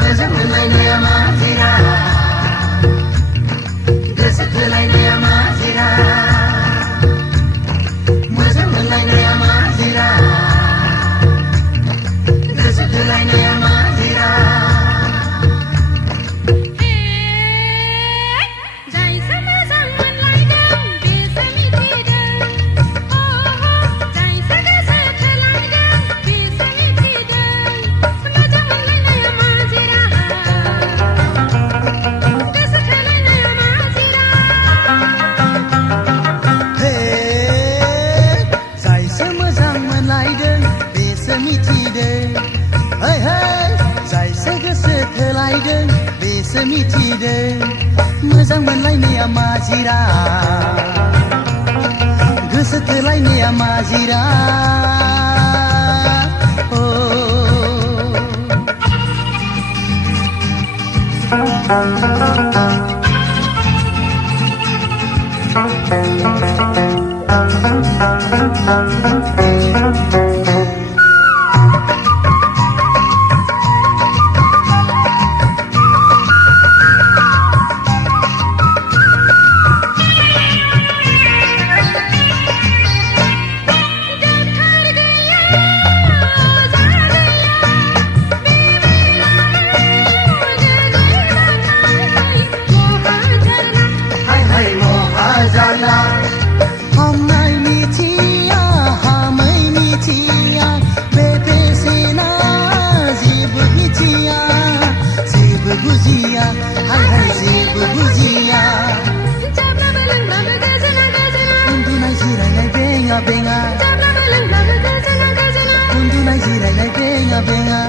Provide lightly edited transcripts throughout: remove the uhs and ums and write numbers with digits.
मोजां मोनलायनाया मा जिराद गोसो थोलायनाया मा जिराद उन्दुनाय जिरायनाय बेङा बेङा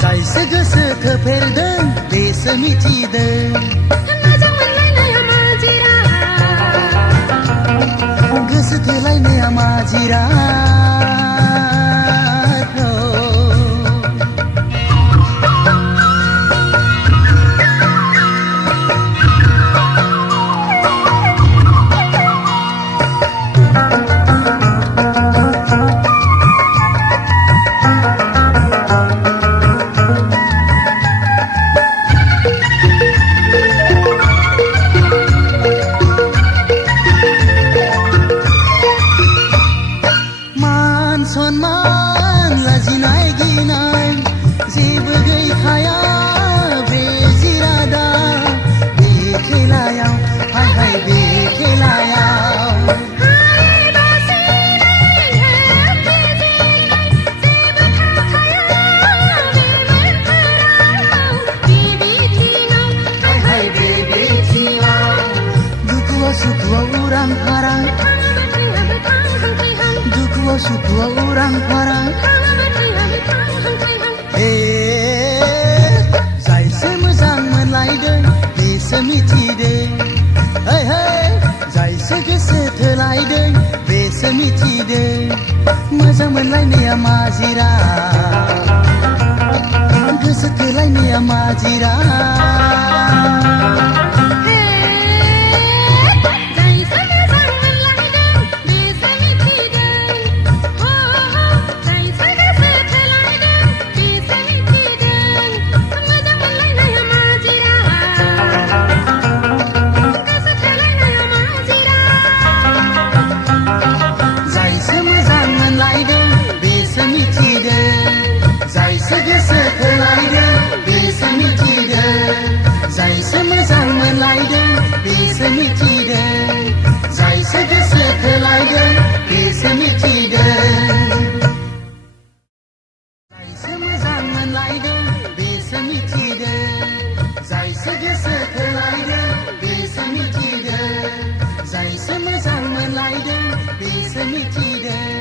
जायसो गोसो थोफेरदों बेसो मिथिदों गोसो थोलायनाया मा जिराद सनमान लाजिनाय गिनाय जेबो गैखाया बे जिरादा बे खेलायाव हाय हाय बे खेलायाव दुखुआव सुखुआव उरां फारां सुखुआव उरां फारां जायसो मोजां मोनलायदों बेसो मिथिदों जायसो गोसो थोलायदों बेसो मिथिदों मोजां मोनलायनाया मा जिराद गोसो थोलायनाया मा जिराद जायसो गोसो थोलायदों बेसो मिथिदों जायसो मोजां मोनलायदों बेसो मिथिदों जायसो गोसो थोलायदों बेसो मिथिदों जायसो मोजां मोनलायदों बेसो मिथिदों जायसो गोसो थोलायदों बेसो मिथिदों जायसो मोजां मोनलायदों मोनलायदों बेसो मिथिदों